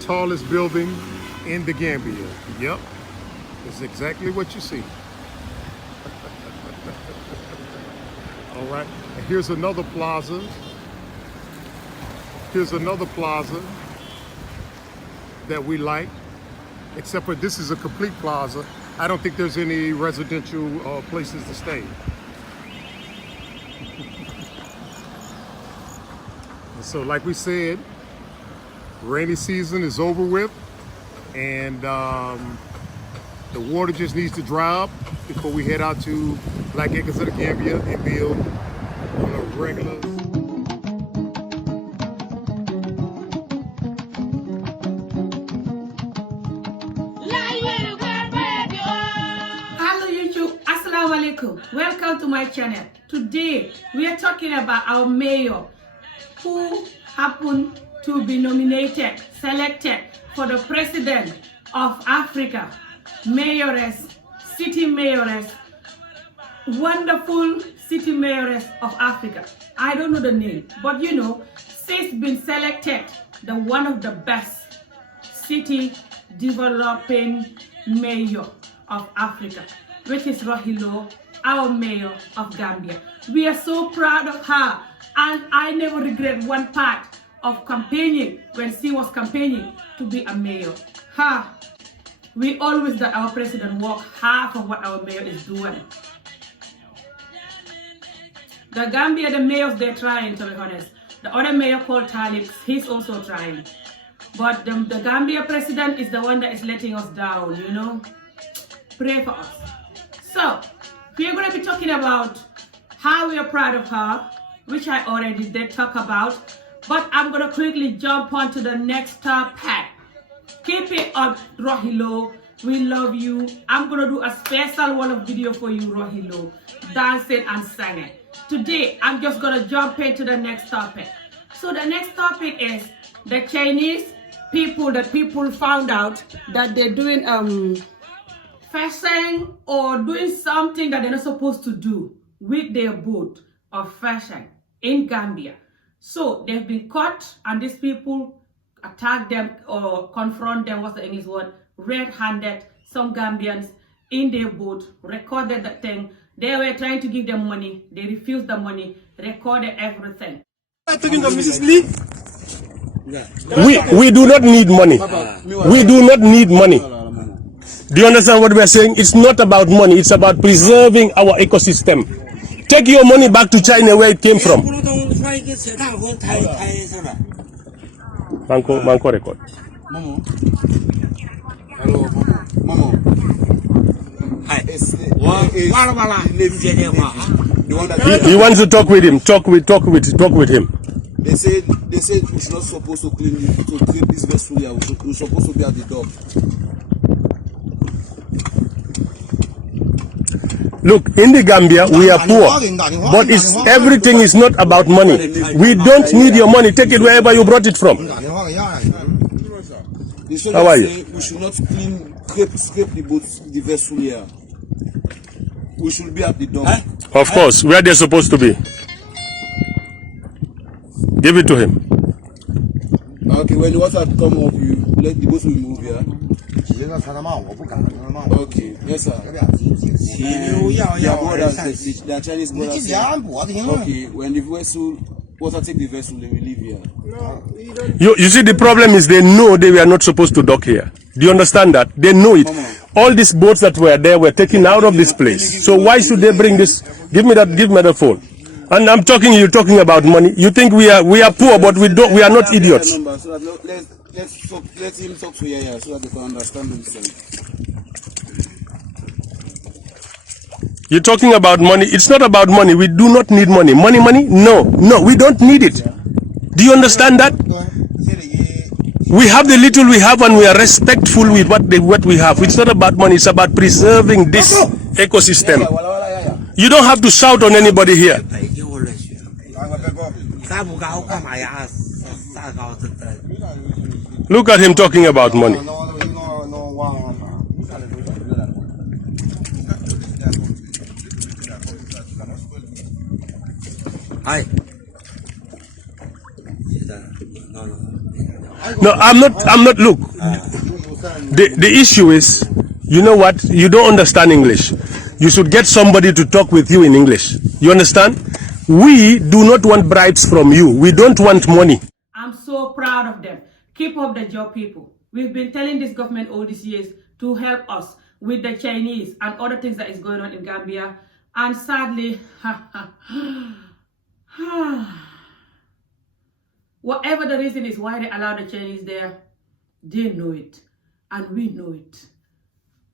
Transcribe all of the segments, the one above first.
tallest building in the Gambia. Yep, it's exactly what you see. All right, and here's another plaza. Here's another plaza that we like, except for this is a complete plaza. I don't think there's any residential places to stay. So like we said, rainy season is over with, and the water just needs to dry up before we head out to Black Acres of the Gambia and build on a regular. Hello YouTube, Assalamu alaikum. Welcome to my channel. Today we are talking about our mayor who happened to be nominated, selected for the president of Africa, mayoress, city mayoress, wonderful city mayoress of Africa. I don't know the name, but you know, she's been selected the one of the best city developing mayor of Africa, which is Rohilo, our mayor of Gambia. We are so proud of her, and I never regret one part of campaigning when she was campaigning to be a mayor. We always let our president work half of what our mayor is doing. The Gambia, the mayors, they're trying, to be honest. The other mayor called Talib, he's also trying. But the Gambia president is the one that is letting us down, you know. Pray for us. So, we're going to be talking about how we are proud of her, which I already did talk about. But I'm going to quickly jump on to the next topic. Keep it up, Rohilo. We love you. I'm going to do a special one video for you, Rohilo. Dancing and singing. Today, I'm just going to jump into the next topic. So the next topic is the Chinese people that people found out that they're doing fishing or doing something that they're not supposed to do with their boat of fishing in Gambia. So they've been caught, and these people attack them or confront them, what's the English word, red-handed. Some Gambians in their boat recorded that thing. They were trying to give them money. They refused the money, recorded everything. We do not need money. We do not need money. Do you understand what we are saying? It's not about money. It's about preserving our ecosystem. Take your money back to China where it came from. Manko record. He wants to talk with him. Talk with him. They said we're not supposed to clean this vessel here. We're supposed to be at the dock. Look, in the Gambia, we are poor, but everything is not about money. We don't need your money. Take it wherever you brought it from. How are you? We should not scrape the vessel here. We should be at the dock. Of course, where they're supposed to be. Give it to him. Okay, when the water come up, you let the boat move here. Okay, yes sir. The Chinese brothers. Okay, when the vessel water take the vessel, they will leave here. You see, the problem is they know they were not supposed to dock here. Do you understand that? They know it. All these boats that were there were taken out of this place. So why should they bring this? Give me the phone. And I'm talking, you're talking about money. You think we are poor, but we are not idiots. So let him talk to you so that they can understand themselves. You're talking about money. It's not about money. We do not need money. Money? No, we don't need it. Do you understand that? We have the little we have, and we are respectful with what we have. It's not about money. It's about preserving this ecosystem. You don't have to shout on anybody here. Look at him talking about money. No, I'm not, look. The issue is, you know what? You don't understand English. You should get somebody to talk with you in English. You understand? We do not want bribes from you. We don't want money. I'm so proud of them. Keep up the job, people. We've been telling this government all these years to help us with the Chinese and other things that is going on in Gambia. And sadly, whatever the reason is why they allow the Chinese there, they know it. And we know it.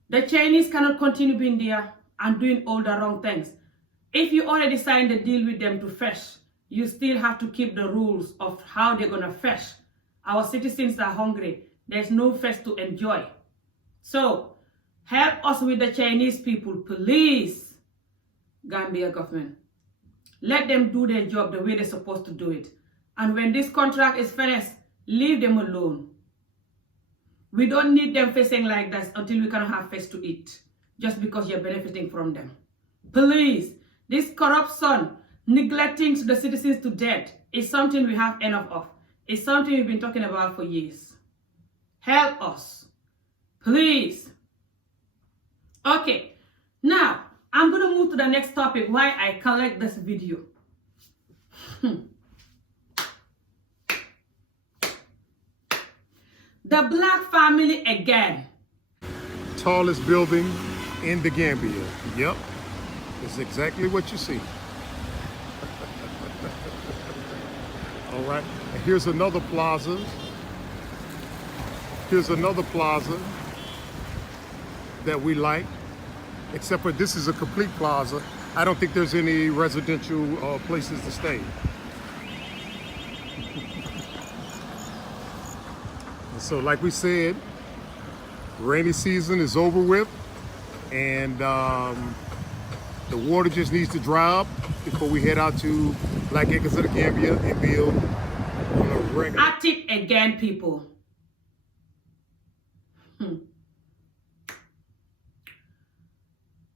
The Chinese cannot continue being there and doing all the wrong things. If you already signed a deal with them to fish, you still have to keep the rules of how they're going to fish. Our citizens are hungry. There's no fish to enjoy. So, help us with the Chinese people, please, Gambia government. Let them do their job the way they're supposed to do it. And when this contract is finished, leave them alone. We don't need them fishing like that until we cannot have fish to eat, just because you're benefiting from them. Please, this corruption, neglecting the citizens to death is something we have enough of. It's something we've been talking about for years. Help us, please. Okay, now I'm going to move to the next topic, why I collect this video. The black family again. Tallest building in the Gambia. Yep, it's exactly what you see. All right, and here's another plaza. Here's another plaza that we like, except for this is a complete plaza. I don't think there's any residential places to stay. So like we said, rainy season is over with, and the water just needs to dry up before we head out to Black Acres of the Gambia and build on a regular. At it again, people.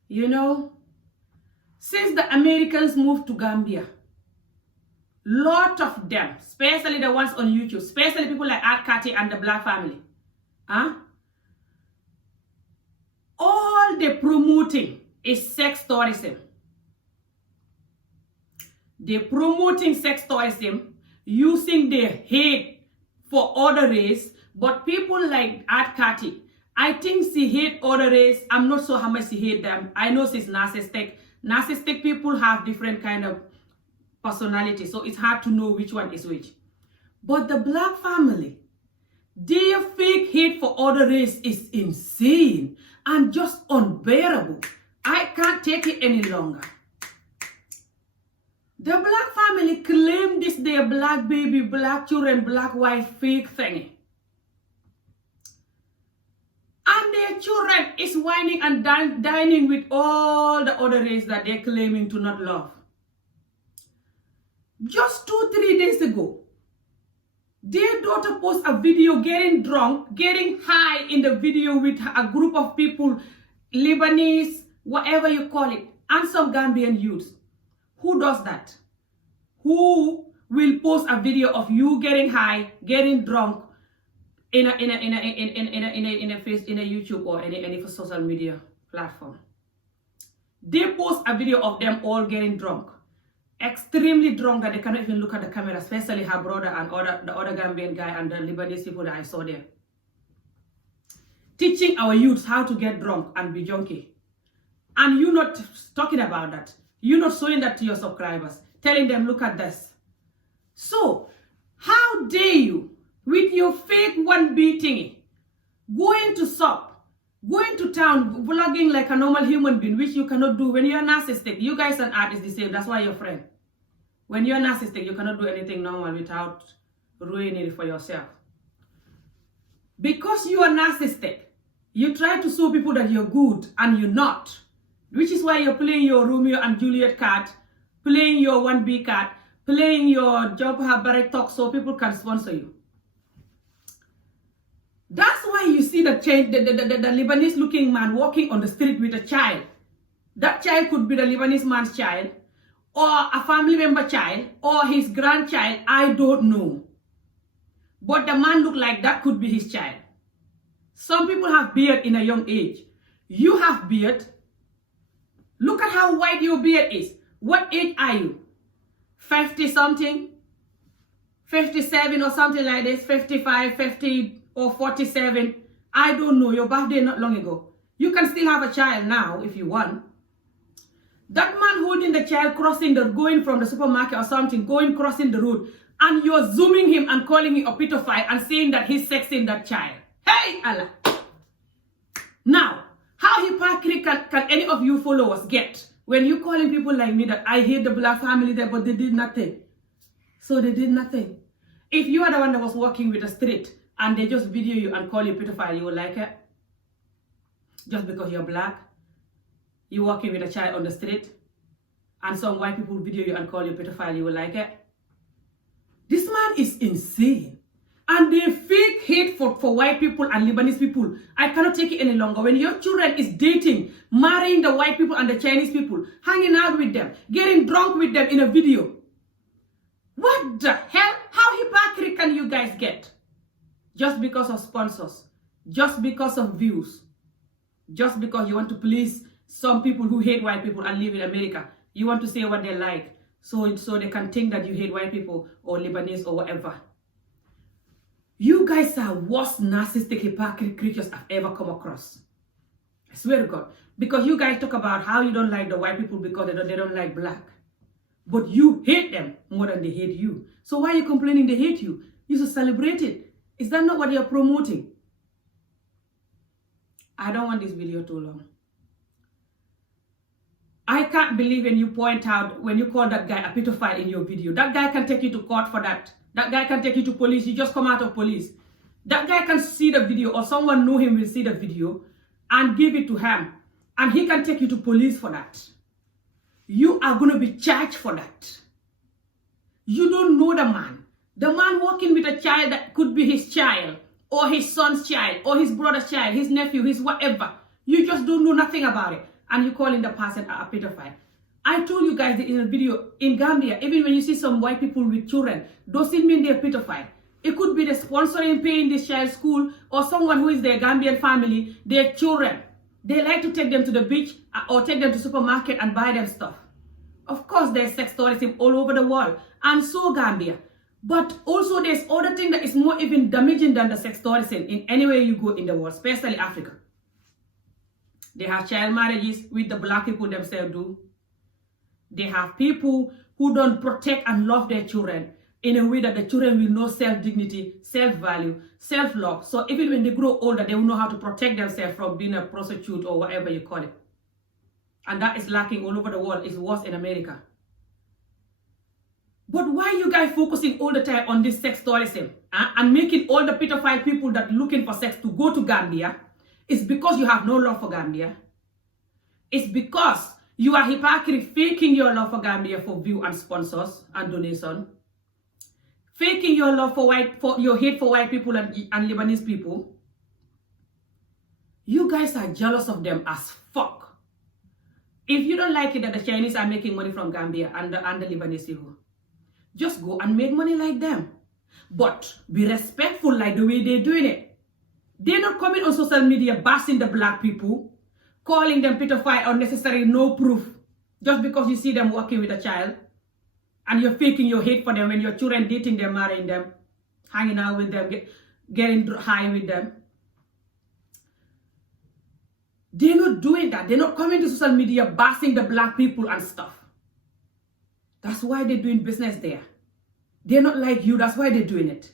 You know, since the Americans moved to Gambia, lot of them, especially the ones on YouTube, especially people like Kati and the black family, all they're promoting is sex tourism. They're promoting sex tourism, using their hate for other race, but people like Kati, I think she hate other race. I'm not sure how much she hate them. I know she's narcissistic. Narcissistic people have different kind of personality, so it's hard to know which one is which. But the black family, their fake hate for other race is insane and just unbearable. I can't take it any longer. The black family claim this their black baby, black children, black wife fake thingy. And their children is whining and dining with all the other race that they're claiming to not love. Just 2-3 days ago, their daughter posted a video getting drunk, getting high in the video with a group of people, Lebanese, whatever you call it, and some Gambian youths. Who does that? Who will post a video of you getting high, getting drunk in a YouTube or any social media platform? They post a video of them all getting drunk. Extremely drunk that they cannot even look at the camera, especially her brother and the other Gambian guy and the Lebanese people that I saw there. Teaching our youths how to get drunk and be junkie. And you're not talking about that. You're not showing that to your subscribers, telling them, look at this. So, how dare you, with your fake 1B thingy, going to shop, going to town, vlogging like a normal human being, which you cannot do when you're narcissistic. You guys and art is the same, that's why you're friends. When you're narcissistic, you cannot do anything normal without ruining it for yourself. Because you are narcissistic, you try to show people that you're good and you're not. Which is why you're playing your Romeo and Juliet card, playing your 1B card, playing your Job Barrett talk so people can sponsor you. That's why you see the Lebanese looking man walking on the street with a child. That child could be the Lebanese man's child, or a family member child, or his grandchild, I don't know. but the man look like that could be his child. Some people have beard in a young age. You have beard. Look at how white your beard is. What age are you? 50 something? 57 or something like this? 55, 50 or 47? I don't know. Your birthday not long ago. You can still have a child now if you want. That man holding the child going from the supermarket or something, crossing the road, and you're zooming him and calling him a pedophile and saying that he's sexing that child. Hey, Allah. Now, how hypocritical can any of you followers get when you calling people like me that I hate the black family there, but they did nothing? So they did nothing. If you are the one that was walking with the street and they just video you and call you pedophile, you will like it? Just because you're black? You walking with a child on the street and some white people video you and call you pedophile, you will like it? This man is insane. And they fake hate for white people and Lebanese people. I cannot take it any longer. When your children is dating, marrying the white people and the Chinese people, hanging out with them, getting drunk with them in a video. What the hell? How hypocritical can you guys get? Just because of sponsors. Just because of views. Just because you want to please some people who hate white people and live in America. You want to say what they like. So they can think that you hate white people or Lebanese or whatever. You guys are worst narcissistic hypocrite creatures I've ever come across. I swear to God. Because you guys talk about how you don't like the white people because they don't like black. But you hate them more than they hate you. So why are you complaining they hate you? You should celebrate it. Is that not what you're promoting? I don't want this video too long. I can't believe when you point out, when you call that guy a pedophile in your video. That guy can take you to court for that. That guy can take you to police. You just come out of police. That guy can see the video, or someone know him will see the video and give it to him. And he can take you to police for that. You are going to be charged for that. You don't know the man. The man walking with a child that could be his child, or his son's child, or his brother's child, his nephew, his whatever. You just don't know nothing about it. And you calling the person a pedophile. I told you guys in a video, in Gambia, even when you see some white people with children, doesn't mean they're pedophile. It could be the sponsoring, paying this child's school, or someone who is their Gambian family, their children. They like to take them to the beach or take them to supermarket and buy them stuff. Of course, there's sex tourism all over the world, and so Gambia. But also there's other thing that is more even damaging than the sex tourism in anywhere you go in the world, especially Africa. They have child marriages with the black people themselves do. They have people who don't protect and love their children in a way that the children will know self-dignity, self-value, self-love. So even when they grow older, they will know how to protect themselves from being a prostitute or whatever you call it. And that is lacking all over the world. It's worse in America. But why are you guys focusing all the time on this sex tourism and making all the pedophile people that looking for sex to go to Gambia? It's because you have no love for Gambia. It's because you are hypocrite, faking your love for Gambia for view and sponsors and donation. Faking your love for your hate for white people and Lebanese people. You guys are jealous of them as fuck. If you don't like it that the Chinese are making money from Gambia and the Lebanese people, just go and make money like them. But be respectful like the way they're doing it. They're not coming on social media bashing the black people, calling them pedophile unnecessary, no proof, just because you see them walking with a child and you're faking your hate for them when your children dating them, marrying them, hanging out with them, getting high with them. They're not doing that. They're not coming to social media bashing the black people and stuff. That's why they're doing business there. They're not like you. That's why they're doing it.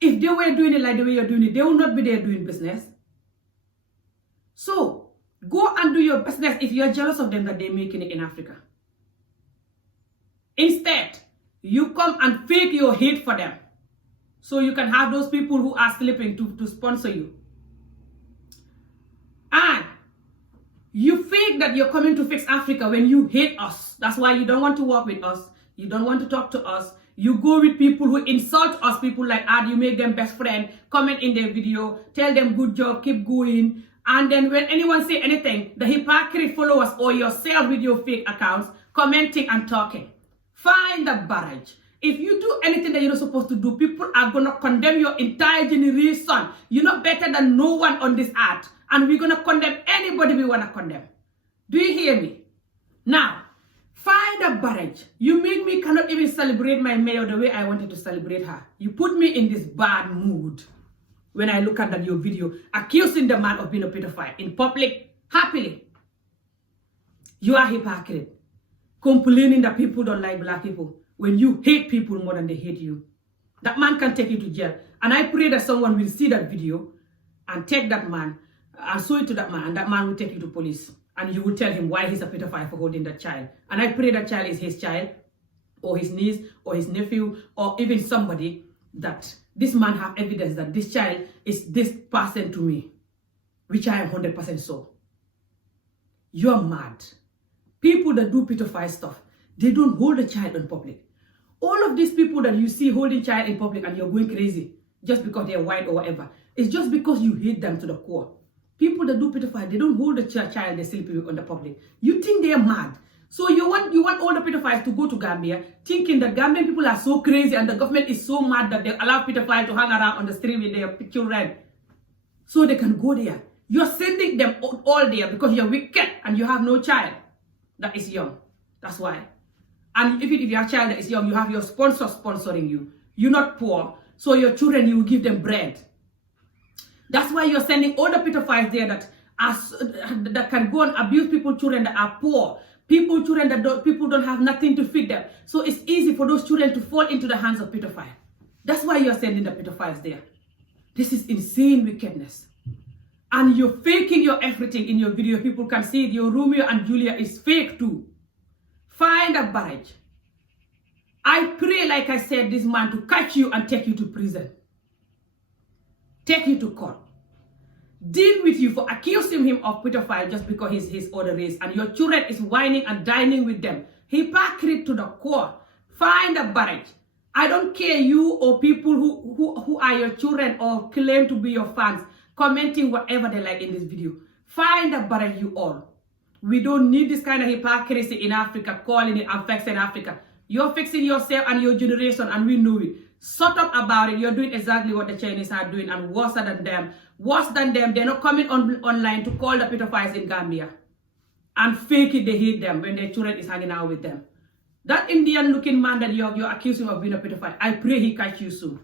If they were doing it like the way you're doing it, they will not be there doing business. So, go and do your business if you're jealous of them that they're making it in Africa. Instead, you come and fake your hate for them. So you can have those people who are sleeping to sponsor you. And you fake that you're coming to fix Africa when you hate us. That's why you don't want to work with us. You don't want to talk to us. You go with people who insult us, people like you make them best friend, comment in their video, tell them good job, keep going. And then when anyone say anything, the hypocrite followers or yourself with your fake accounts, commenting and talking. Find the barrage. If you do anything that you're not supposed to do, people are going to condemn your entire generation. You're not better than no one on this earth. And we're going to condemn anybody we want to condemn. Do you hear me? Now, find a barrage. You make me cannot even celebrate my mayor the way I wanted to celebrate her. You put me in this bad mood when I look at your video accusing the man of being a pedophile in public, happily. You are hypocrite. Complaining that people don't like black people when you hate people more than they hate you. That man can take you to jail. And I pray that someone will see that video and take that man and show it to that man, and that man will take you to police. And you will tell him why he's a pedophile for holding that child. And I pray that child is his child, or his niece, or his nephew, or even somebody that this man have evidence that this child is this person to me, which I am 100% sure. You're mad. People that do pedophile stuff, they don't hold a child in public. All of these people that you see holding child in public and you're going crazy just because they're white or whatever, it's just because you hate them to the core. People that do pedophile, they don't hold a child they're sleeping with on the public. You think they're mad. So you want all the pedophiles to go to Gambia, thinking that Gambian people are so crazy and the government is so mad that they allow pedophiles to hang around on the street with their children so they can go there. You're sending them all there because you're wicked and you have no child that is young. That's why. And even if you have a child that is young, you have your sponsor sponsoring you. You're not poor, so your children, you will give them bread. That's why you're sending all the pedophiles there that can go and abuse people's children that are poor. Children that people don't have nothing to feed them. So it's easy for those children to fall into the hands of pedophiles. That's why you're sending the pedophiles there. This is insane wickedness. And you're faking your everything in your video. People can see it. Your Romeo and Julia is fake too. Find a barrage. I pray, like I said, this man to catch you and take you to prison. Take you to court. Deal with you for accusing him of pedophile just because he's his other race. And your children is whining and dining with them. Hypocrite to the core. Find a barrage. I don't care you or people who are your children or claim to be your fans, commenting whatever they like in this video. Find a barrage, you all. We don't need this kind of hypocrisy in Africa, calling it and fixing Africa. You're fixing yourself and your generation, and we know it. Shut up about it. You're doing exactly what the Chinese are doing and worse than them. Worse than them. They're not coming online to call the pedophiles in Gambia and fake it. They hate them when their children is hanging out with them. That Indian looking man that you're accusing of being a pedophile, I pray he catch you soon.